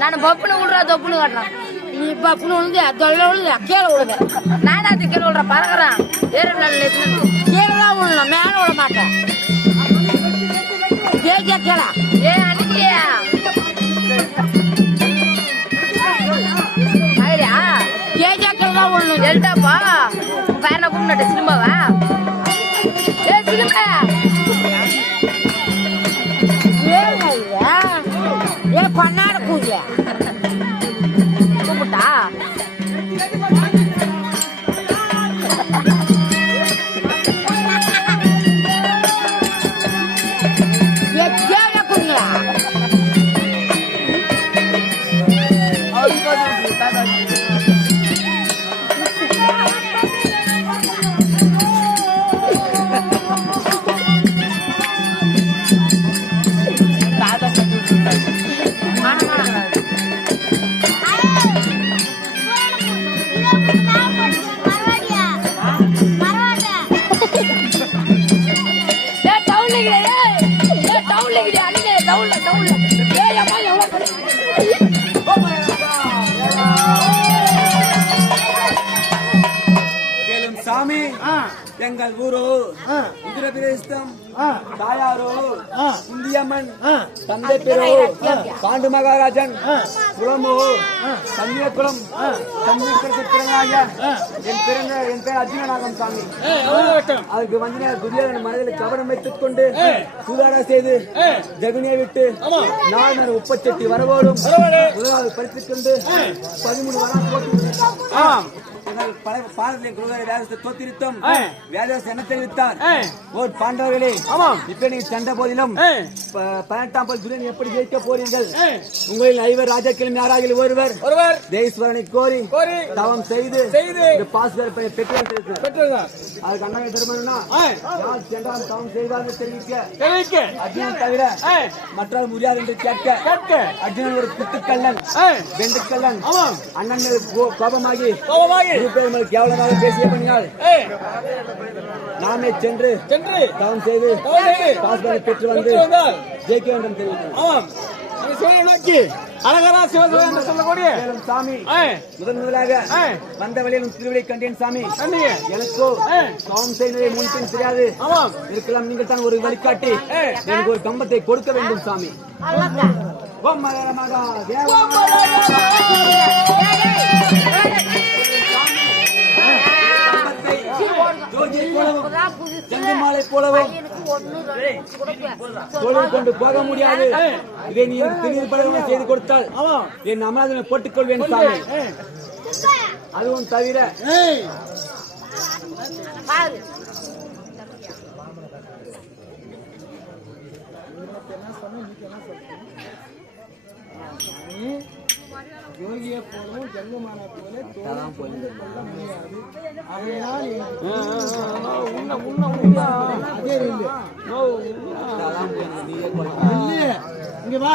ನಾನು ಬಪ್ಪನ ಉಳ್ರ ದೊಪ್ಪನ ಕಟ್ರ ಈ ಬಪ್ಪನ ಉಳ್ದೆ ದೊಳ್ಳೆ ಉಳ್ದೆ ಕೇಳ ಉಳ್ದೆ ನಾನು ಅದು ಕೇಳ ಉಳ್ರ ಪರಗರ ಏರಲ್ಲ ಕೇಳ ಉಳ್ಳ ಮೇಳ ಉಳ ಮಾಟ ಕೇಳ ಏ ಅನಿಗೆ ஐயா கேஜாக்கெல் தான் ஒண்ணு எழுதாப்பா வேற கூப்பிட்டு சினிமாவா ஏ சினிமா ஏங்க ஏ பண்ணாட பூஜ கூப்பிட்டா ஏ கேஜா கூங்களா சாமி எங்கள் ஊரு உத்திரபிரதேசம் தாயாரோ இந்தியம்மன் தந்தை பெரோ பாண்டு மகாராஜன் குளமோ சந்தியகுளம் சந்தியகுலத்திற்காக என் பேர் அர்ஜுனநாகம் சாமி. அதுக்கு வந்து துரியோதன மனதில் கவனம் வைத்துக் கொண்டு சூதாட செய்து ஜெகனியை விட்டு 4 உப்பச்சட்டி வரவோடும் முதலாவது பறித்துக் கொண்டு 13 வரம் போட்டு பாரதிய குருவாரி வேதத்தை தோத்திருத்தம் வேதத்தை என்ன தெரிவித்தார். ஓர் பாண்டவர்களே, இப்ப நீங்க சண்ட போதிலும் 18ஆம் பல் துரியன் எப்படி ஜெயிக்க போறீர்கள்? உங்களில் 5 ராஜாக்களும் யாராக ஒருவர் தேஸ்வரனை கோரி தவம் செய்து பாஸ்கர் பெற்றார். அதுக்கு அண்ணன் திருமணம்னா சென்றால் தவம் செய்தார் தெரிவிக்க அர்ஜுனன் தவிர மற்றவர் முடியாது என்று கேட்க அர்ஜுனன் ஒரு குத்துக்கல்லன் வெண்டுக்கல்லன் அண்ணன் கோபமாகி உங்களுக்கு கேவலமாக பேசிய பண்ணியால் நாமே சென்று தவம் செய்து பாஸ்போர்ட்டை பெற்று வந்து ஜெயிக்க வேண்டும் தெரிவிக்கிறோம். நோக்கி அழகரா சிவசிவன் என்று சொல்லக்கூடிய சாமி முதலாக வந்த வழியில் திருவிழை கண்டேன் சாமி. எனக்கோ தவம் செய்வதை முன்பின் தெரியாது இருக்கலாம். நீங்கள் தான் ஒரு வழிகாட்டி எனக்கு ஒரு கம்பத்தை கொடுக்க வேண்டும் சாமி. ஓம் மகர மகா தேவா செங்குமாலை போலவும் தொழில் கொண்டு போக முடியாது. இதை நீ திடீர் பலவும் செய்து கொடுத்தால் என் அமலாதனை போட்டுக் கொள்வேன் சாமி. அதுவும் தவிர யோகியை போலவும் ஜெங்கமான போல தோழம் கொண்டு கொள்ள முடியாது. அதனால் இங்க வா